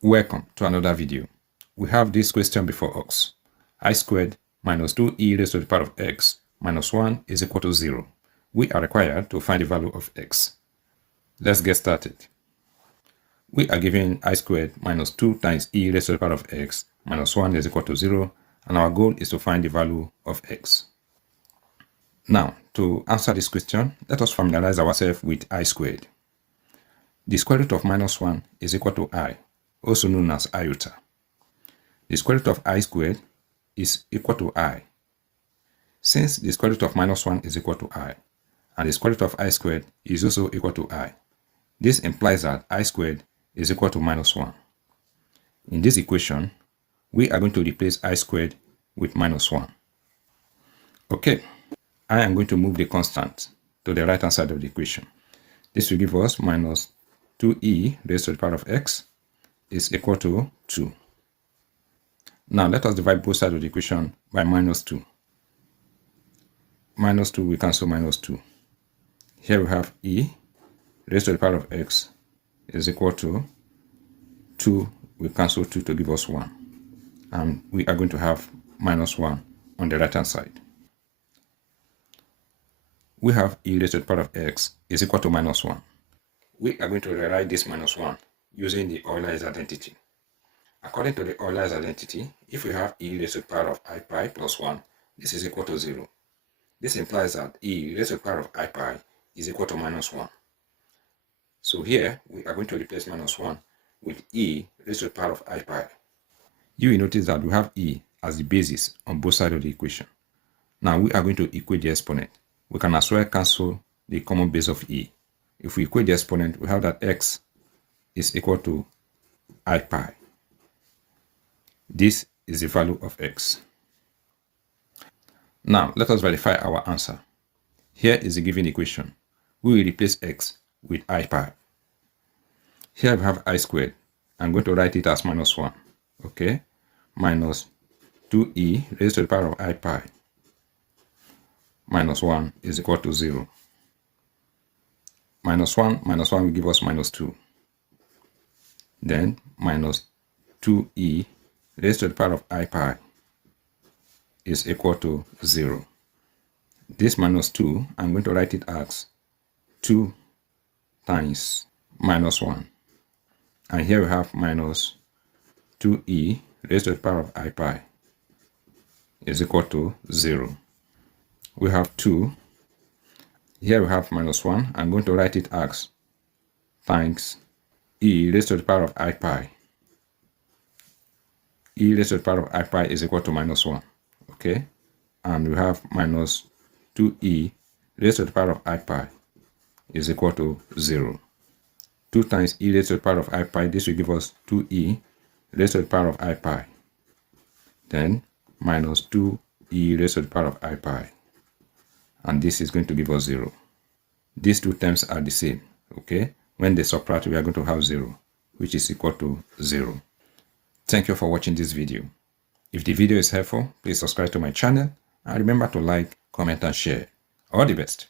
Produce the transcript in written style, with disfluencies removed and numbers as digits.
Welcome to another video. We have this question before us. I squared minus 2e raised to the power of x minus 1 is equal to 0. We are required to find the value of x. Let's get started. We are given I squared minus 2 times e raised to the power of x minus 1 is equal to 0, and our goal is to find the value of x. Now, to answer this question, let us familiarize ourselves with I squared. The square root of minus 1 is equal to I, also known as iota. The square root of I squared is equal to I. Since the square root of minus 1 is equal to I, and the square root of I squared is also equal to I, this implies that I squared is equal to minus 1. In this equation, we are going to replace I squared with minus 1. Okay, I am going to move the constant to the right hand side of the equation. This will give us minus 2e raised to the power of x is equal to 2. Now let us divide both sides of the equation by minus 2. Minus 2 we cancel minus 2. Here we have e raised to the power of x is equal to 2. We cancel 2 to give us 1. And we are going to have minus 1 on the right hand side. We have e raised to the power of x is equal to minus 1. We are going to rewrite this minus 1 using the Euler's identity. According to the Euler's identity, if we have e raised to the power of I pi plus 1, this is equal to 0. This implies that e raised to the power of I pi is equal to minus 1. So here, we are going to replace minus 1 with e raised to the power of I pi. You will notice that we have e as the basis on both sides of the equation. Now we are going to equate the exponent. We can as well cancel the common base of e. If we equate the exponent, we have that x is equal to I pi. This is the value of x. Now, let us verify our answer. Here is the given equation. We will replace x with I pi. Here we have I squared. I'm going to write it as minus 1. Okay? Minus 2e raised to the power of I pi minus 1 is equal to 0. Minus 1 will give us minus 2. Then minus 2e raised to the power of I pi is equal to 0. This minus 2, I'm going to write it as 2 times minus 1. And here we have minus 2e raised to the power of I pi is equal to 0. We have 2. Here we have minus 1. I'm going to write it as times e raised to the power of I pi. E raised to the power of I pi is equal to minus 1. Okay? And we have minus 2e raised to the power of I pi is equal to 0. 2 times e raised to the power of I pi, this will give us 2e raised to the power of I pi. Then minus 2e raised to the power of I pi. And this is going to give us 0. These two terms are the same. Okay? When they subtract, we are going to have 0, which is equal to 0. Thank you for watching this video. If the video is helpful, please subscribe to my channel and remember to like, comment and share. All the best.